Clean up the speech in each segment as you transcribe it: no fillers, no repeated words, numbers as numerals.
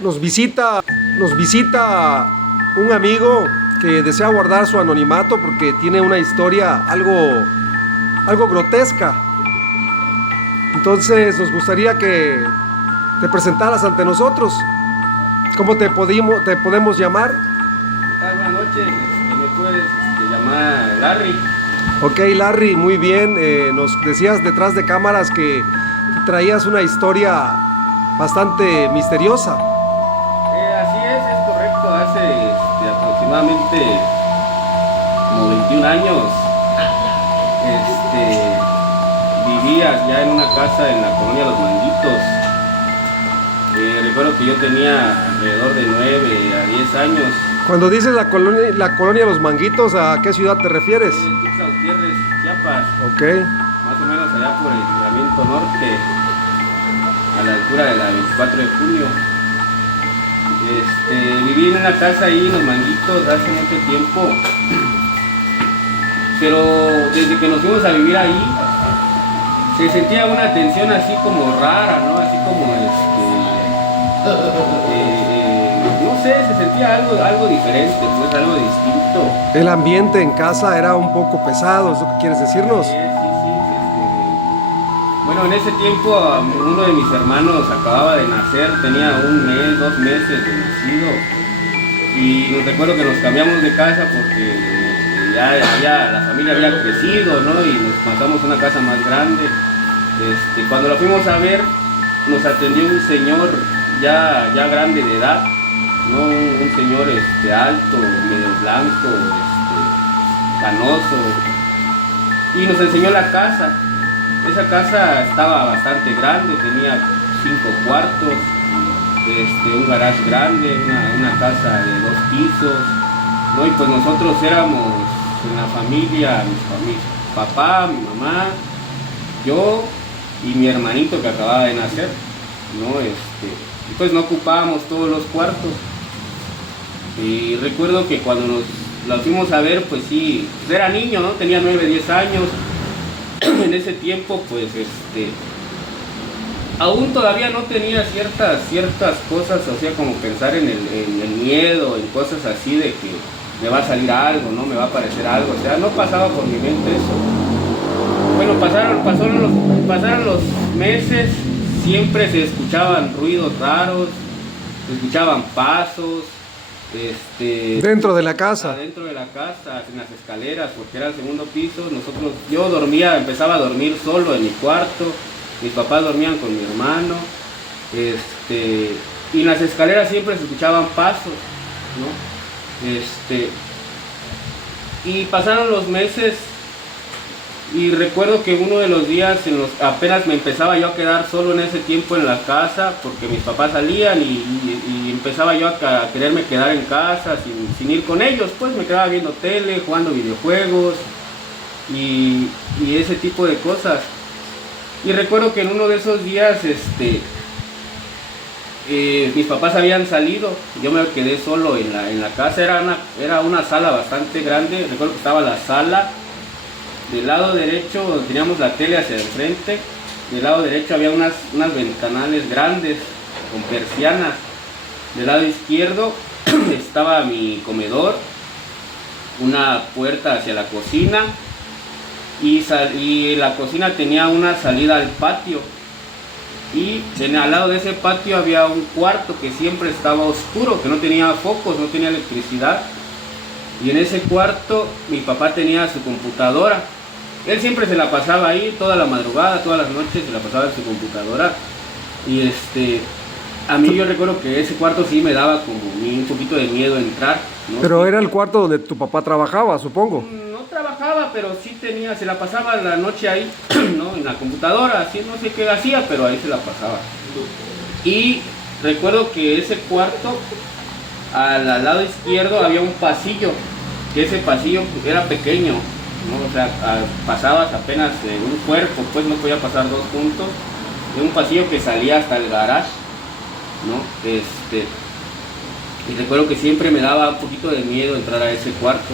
Nos visita un amigo que desea guardar su anonimato porque tiene una historia algo grotesca. Entonces nos gustaría que te presentaras ante nosotros. ¿Cómo te podemos llamar? Buenas noches, me puedes llamar Larry. Ok, Larry, muy bien. Nos decías detrás de cámaras que traías una historia bastante misteriosa. Así es correcto. Hace aproximadamente como 21 años vivía ya en una casa en la colonia Los Manguitos. Recuerdo que yo tenía alrededor de 9 a 10 años. Cuando dices la colonia Los Manguitos, ¿a qué ciudad te refieres? Tuxtla Gutiérrez, Chiapas. Ok. Más o menos allá por el libramiento norte, a la altura de la 24 de junio. Viví en una casa ahí en Los Manguitos hace mucho tiempo, pero desde que nos fuimos a vivir ahí se sentía una tensión así como rara, ¿no? Así como no sé, se sentía algo diferente, pues algo distinto. El ambiente en casa era un poco pesado, ¿es lo que quieres decirnos? Sí. Bueno, en ese tiempo uno de mis hermanos acababa de nacer, tenía 1 mes, 2 meses de nacido, y nos recuerdo que nos cambiamos de casa porque ya la familia había crecido, ¿no? Y nos pasamos a una casa más grande. Cuando la fuimos a ver, nos atendió un señor ya grande de edad, ¿no? Un señor alto, medio blanco, canoso, y nos enseñó la casa. Esa casa estaba bastante grande, tenía 5 cuartos, un garage grande, una casa de 2 pisos, ¿no? Y pues nosotros éramos en la familia, mi papá, mi mamá, yo y mi hermanito que acababa de nacer, ¿no? Y pues no ocupábamos todos los cuartos. Y recuerdo que cuando nos la fuimos a ver, pues sí, pues era niño, ¿no? Tenía 9, 10 años. En ese tiempo, pues, aún todavía no tenía ciertas cosas, o sea, como pensar en el miedo, en cosas así de que me va a salir algo, ¿no? Me va a aparecer algo, o sea, no pasaba por mi mente eso. Bueno, pasaron los meses, siempre se escuchaban ruidos raros, se escuchaban pasos, Dentro de la casa. Dentro de la casa, en las escaleras, porque era el segundo piso. Yo empezaba a dormir solo en mi cuarto, mis papás dormían con mi hermano, y en las escaleras siempre se escuchaban pasos, ¿no? Y pasaron los meses, y recuerdo que uno de los días apenas me empezaba yo a quedar solo en ese tiempo en la casa, porque mis papás salían y empezaba yo a quererme quedar en casa sin ir con ellos, pues me quedaba viendo tele, jugando videojuegos y ese tipo de cosas. Y recuerdo que en uno de esos días mis papás habían salido, yo me quedé solo en la casa. Era una sala bastante grande. Recuerdo que estaba la sala. Del lado derecho teníamos la tele hacia el frente, del lado derecho había unas ventanales grandes con persianas, del lado izquierdo estaba mi comedor, una puerta hacia la cocina, y la cocina tenía una salida al patio, y al lado de ese patio había un cuarto que siempre estaba oscuro, que no tenía focos, no tenía electricidad. Y en ese cuarto mi papá tenía su computadora. Él siempre se la pasaba ahí toda la madrugada, todas las noches se la pasaba en su computadora. Y a mí yo recuerdo que ese cuarto sí me daba como un poquito de miedo entrar, ¿no? Pero era el cuarto donde tu papá trabajaba, supongo. No trabajaba, pero sí se la pasaba la noche ahí, ¿no? En la computadora, así no sé qué hacía, pero ahí se la pasaba. Y recuerdo que ese cuarto, al lado izquierdo había un pasillo, que ese pasillo era pequeño, ¿no? O sea, pasabas apenas un cuerpo, pues no podía pasar 2 juntos, de un pasillo que salía hasta el garage, ¿no? Y recuerdo que siempre me daba un poquito de miedo entrar a ese cuarto.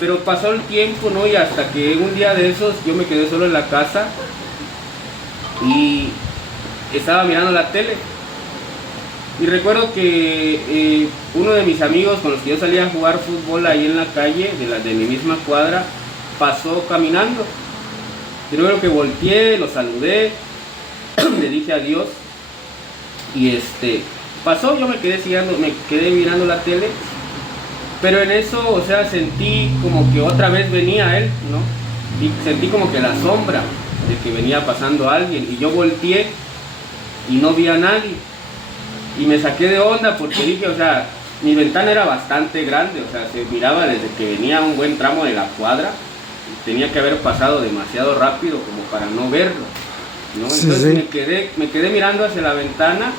Pero pasó el tiempo, ¿no? Y hasta que un día de esos yo me quedé solo en la casa y estaba mirando la tele. Y recuerdo que uno de mis amigos con los que yo salía a jugar fútbol ahí en la calle, de mi misma cuadra, pasó caminando. Y recuerdo que volteé, lo saludé, le dije adiós. Y pasó, yo me quedé mirando la tele. Pero en eso, o sea, sentí como que otra vez venía él, ¿no? Y sentí como que la sombra de que venía pasando alguien. Y yo volteé y no vi a nadie. Y me saqué de onda porque dije, o sea, mi ventana era bastante grande, o sea, se miraba desde que venía un buen tramo de la cuadra. Tenía que haber pasado demasiado rápido como para no verlo, ¿no? Entonces sí. Me quedé mirando hacia la ventana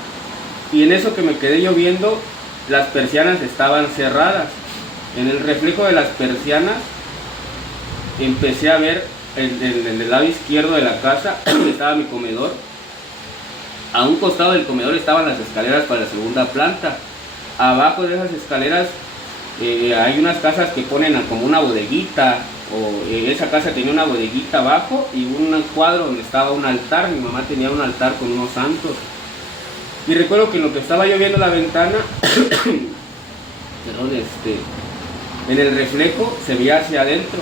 y en eso que me quedé yo viendo, las persianas estaban cerradas. En el reflejo de las persianas empecé a ver en el lado izquierdo de la casa estaba mi comedor. A un costado del comedor estaban las escaleras para la segunda planta. Abajo de esas escaleras hay unas casas que ponen como una bodeguita, esa casa tenía una bodeguita abajo y un cuadro donde estaba un altar. Mi mamá tenía un altar con unos santos. Y recuerdo que en lo que estaba yo viendo la ventana, perdón, en el reflejo se veía hacia adentro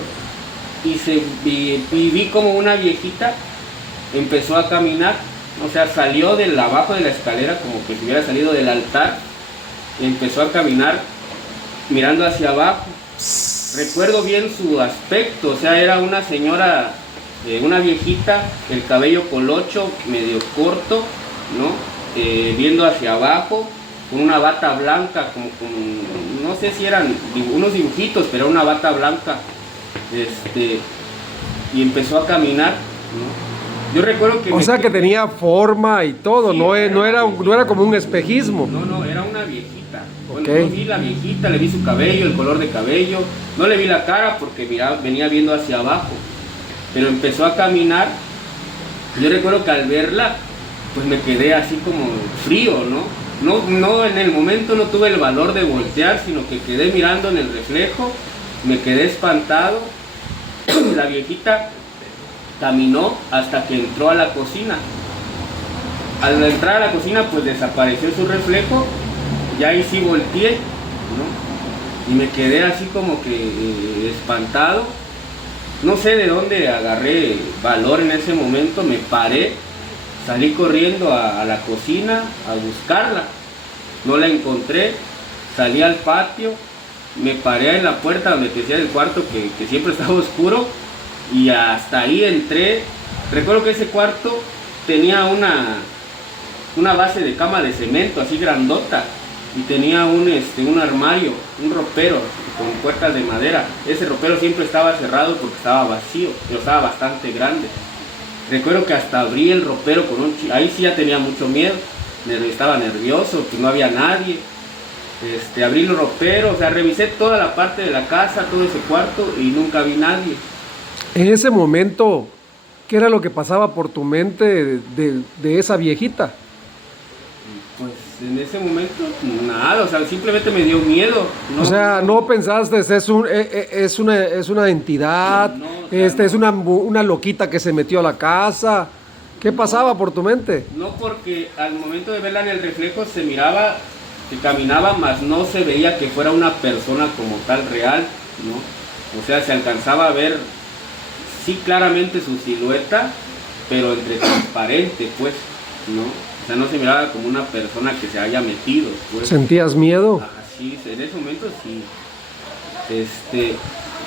y vi como una viejita empezó a caminar. O sea, salió del abajo de la escalera como que si hubiera salido del altar y empezó a caminar mirando hacia abajo. Recuerdo bien su aspecto, o sea, era una señora, una viejita, el cabello colocho, medio corto, ¿no? Viendo hacia abajo, con una bata blanca, no sé si eran unos dibujitos, pero una bata blanca, y empezó a caminar, ¿no? Yo recuerdo que... O sea, que tenía forma y todo, sí, no era como un espejismo. No, era una viejita. Okay. Yo vi la viejita, le vi su cabello, el color de cabello, no le vi la cara porque venía viendo hacia abajo, pero empezó a caminar. Yo recuerdo que al verla, pues me quedé así como frío, ¿no? No, en el momento no tuve el valor de voltear, sino que quedé mirando en el reflejo, me quedé espantado. La viejita caminó hasta que entró a la cocina. Al entrar a la cocina, pues desapareció su reflejo, y ahí sí volteé, ¿no? Y me quedé así como que espantado. No sé de dónde agarré valor en ese momento, me paré, salí corriendo a la cocina a buscarla. No la encontré, salí al patio, me paré en la puerta donde decía del cuarto que siempre estaba oscuro. Y hasta ahí entré. Recuerdo que ese cuarto tenía una base de cama de cemento así grandota y tenía un armario, un ropero con puertas de madera. Ese ropero siempre estaba cerrado porque estaba vacío, pero estaba bastante grande. Recuerdo que hasta abrí el ropero ahí sí ya tenía mucho miedo, estaba nervioso, que no había nadie. Abrí el ropero, o sea, revisé toda la parte de la casa, todo ese cuarto y nunca vi nadie. En ese momento, ¿qué era lo que pasaba por tu mente de esa viejita? Pues en ese momento nada, o sea, simplemente me dio miedo. O sea, no pensaste, es una entidad, no, es una loquita que se metió a la casa. ¿Qué pasaba por tu mente? No, porque al momento de verla en el reflejo se miraba que caminaba, mas no se veía que fuera una persona como tal real, ¿no? O sea, se alcanzaba a ver sí claramente su silueta, pero entre transparente, pues, ¿no? O sea, no se miraba como una persona que se haya metido, pues. ¿Sentías miedo? Sí, en ese momento sí.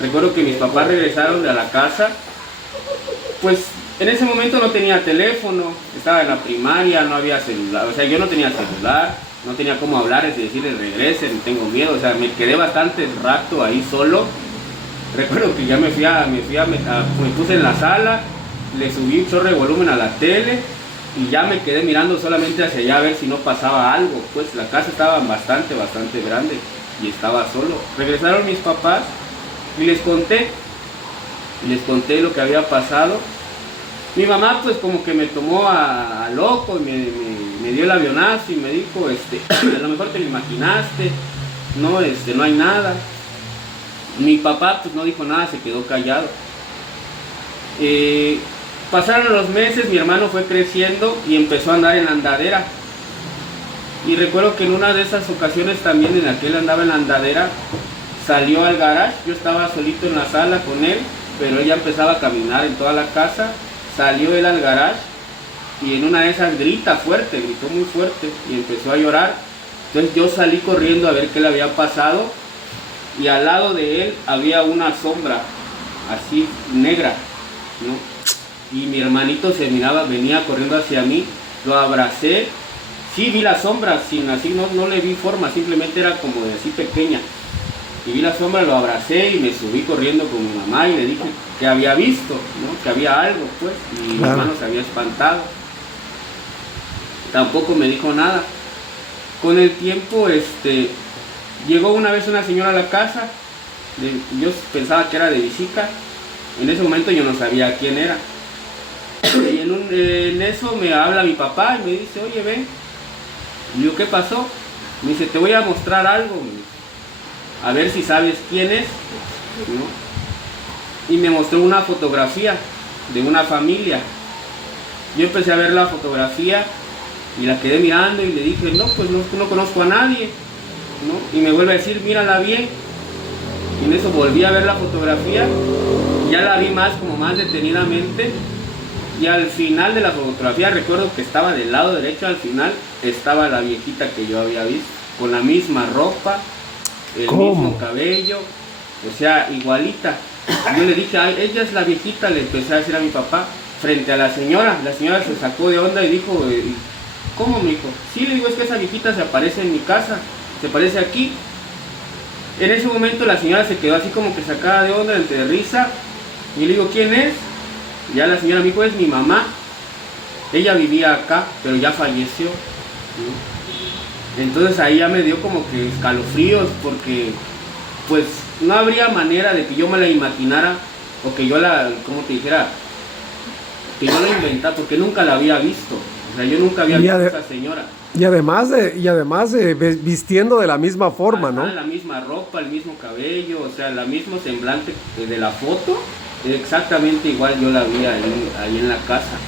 Recuerdo que mis papás regresaron a la casa, pues en ese momento no tenía teléfono, estaba en la primaria, no había celular, o sea, yo no tenía celular, no tenía cómo hablarles y decirles regresen, tengo miedo, o sea, me quedé bastante rato ahí solo. Recuerdo que ya me puse en la sala, le subí un chorro de volumen a la tele y ya me quedé mirando solamente hacia allá a ver si no pasaba algo. Pues la casa estaba bastante grande y estaba solo. Regresaron mis papás y les conté lo que había pasado. Mi mamá pues como que me tomó a loco y me dio el avionazo y me dijo, a lo mejor te lo imaginaste, no hay nada. Mi papá pues no dijo nada, se quedó callado. Pasaron los meses, mi hermano fue creciendo y empezó a andar en la andadera. Y recuerdo que en una de esas ocasiones también, en la que él andaba en la andadera, salió al garage. Yo estaba solito en la sala con él, pero ella empezaba a caminar en toda la casa. Salió él al garage y en una de esas grita fuerte, gritó muy fuerte y empezó a llorar. Entonces yo salí corriendo a ver qué le había pasado y al lado de él había una sombra así negra, ¿no? Y mi hermanito se miraba, venía corriendo hacia mí, lo abracé. Sí vi la sombra, sin así, no le vi forma, simplemente era como de así pequeña. Y vi la sombra, lo abracé y me subí corriendo con mi mamá y le dije que había visto, ¿no? Que había algo, pues, y mi hermano se había espantado. Tampoco me dijo nada. Con el tiempo, llegó una vez una señora a la casa, yo pensaba que era de visita, en ese momento yo no sabía quién era. Y en eso me habla mi papá y me dice, oye, ven. Y yo, ¿qué pasó? Me dice, te voy a mostrar algo, a ver si sabes quién es, ¿no? Y me mostró una fotografía de una familia. Yo empecé a ver la fotografía y la quedé mirando y le dije, no, pues no conozco a nadie, ¿no? Y me vuelve a decir, mírala bien. Y en eso volví a ver la fotografía, ya la vi como más detenidamente. Y al final de la fotografía, recuerdo que estaba del lado derecho, al final estaba la viejita que yo había visto, con la misma ropa, el mismo cabello, o sea, igualita. Y yo le dije, ay, ella es la viejita, le empecé a decir a mi papá, frente a la señora se sacó de onda y dijo, ¿cómo, me dijo? Sí, le digo, es que esa viejita se aparece en mi casa, se aparece aquí. En ese momento la señora se quedó así como que sacada de onda, entre risa, y le digo, ¿quién es? Ya la señora me dijo, es mi mamá. Ella vivía acá, pero ya falleció, ¿no? Entonces ahí ya me dio como que escalofríos, porque pues no habría manera de que yo me la imaginara, o que yo ¿cómo te dijera? Que yo la inventara, porque nunca la había visto. O sea, yo nunca había visto a esa señora. Y además vistiendo de la misma forma, ¿no? La misma ropa, el mismo cabello, o sea, el mismo semblante de la foto. Exactamente igual yo la vi ahí en la casa.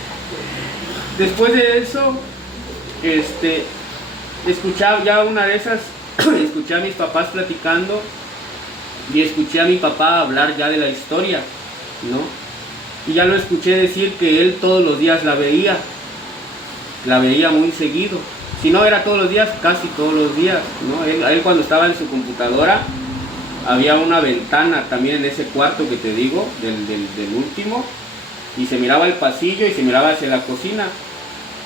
Después de eso, escuchaba ya una de esas, escuché a mis papás platicando y escuché a mi papá hablar ya de la historia, ¿no? Y ya lo escuché decir que él todos los días la veía muy seguido. Si no era todos los días, casi todos los días, ¿no? Él cuando estaba en su computadora, había una ventana también en ese cuarto que te digo, del último, y se miraba el pasillo y se miraba hacia la cocina.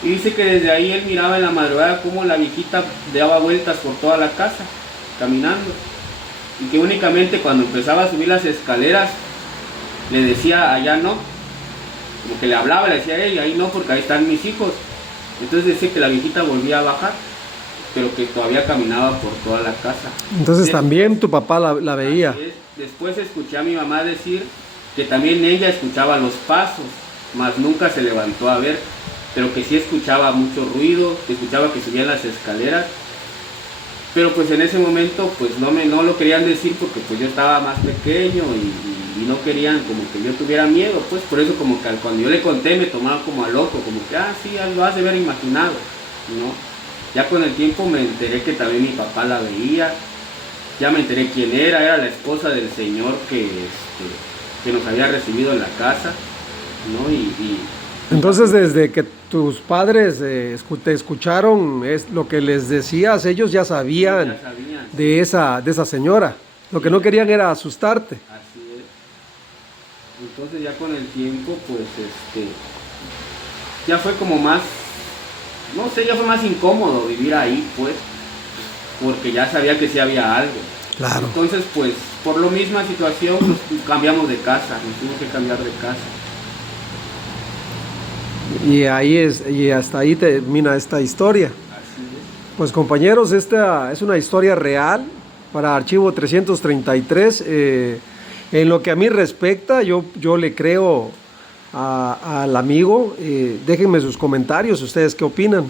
Y dice que desde ahí él miraba en la madrugada cómo la viejita daba vueltas por toda la casa, caminando. Y que únicamente cuando empezaba a subir las escaleras, le decía, allá no. Como que le hablaba, le decía, hey, ahí no, porque ahí están mis hijos. Entonces decía que la viejita volvía a bajar, pero que todavía caminaba por toda la casa. Entonces también tu papá la veía. Después escuché a mi mamá decir que también ella escuchaba los pasos, mas nunca se levantó a ver, pero que sí escuchaba mucho ruido, que escuchaba que subían las escaleras. Pero pues en ese momento pues no lo querían decir porque pues yo estaba más pequeño y no querían como que yo tuviera miedo, pues por eso como que cuando yo le conté me tomaban como a loco, como que sí, lo has de haber imaginado, ¿no? Ya con el tiempo me enteré que también mi papá la veía, ya me enteré quién era la esposa del señor que nos había recibido en la casa, ¿no? Entonces desde que tus padres te escucharon lo que les decías, ellos ya sabían, de esa señora. Lo que no querían era asustarte. Así es. Entonces ya con el tiempo, pues ya fue como más, no sé, ya fue más incómodo vivir ahí, pues, porque ya sabía que sí había algo. Claro. Entonces, pues, por la misma situación, pues, cambiamos de casa, nos tuvimos que cambiar de casa. Y hasta ahí termina esta historia. Así es. Pues compañeros, esta es una historia real para Archivo 333. En lo que a mí respecta, yo le creo al amigo. Déjenme sus comentarios, ustedes qué opinan.